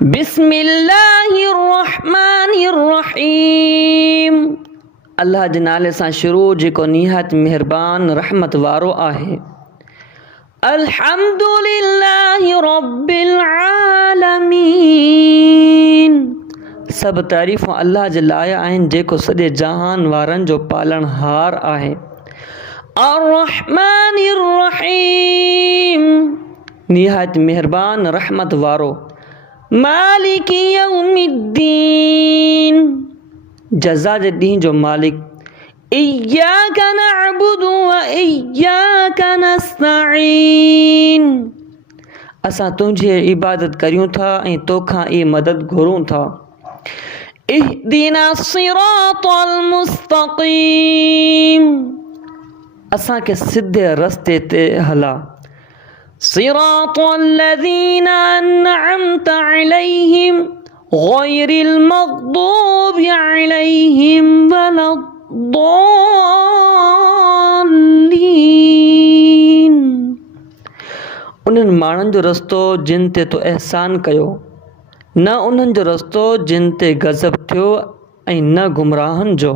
बिस्मिल्लाहिर्रहमानिर्रहीम। अल्लाह जे नाले सां शुरू जेको निहायत मेहरबान रहमत वारो आहे। अल्हम्दुलिल्लाहि रब्बिल आलमीन। सब तारीफ़ूं अल्लाह जे लाइ आहिनि जेको सॼे जहान वारनि जो पालनहार आहे। अर्रहमानिर्रहीम, निहायत मेहरबान रहमत वारो। मालिकी यौमिद्दीन, जज़ा जे ॾींहं जो मालिक। इय्याका नअबुदु व इय्याका नस्तईन, असां तुंहिंजी इबादत करियूं था ऐं तोखां ई मदद घुरूं था। इहदिना सिरातल मुस्तक़ीम, असांखे सिधे रस्ते ते हला। सिरातल लज़ीना अनअमत अलैहिम गैरिल मग़दूबि अलैहिम वलद्दाल्लीन, उन्हनि माण्हुनि जो रस्तो जिन ते तो एहसान कयो, न उन्हनि जो रस्तो जिन ते गज़ब थियो ऐं न गुमराहनि जो।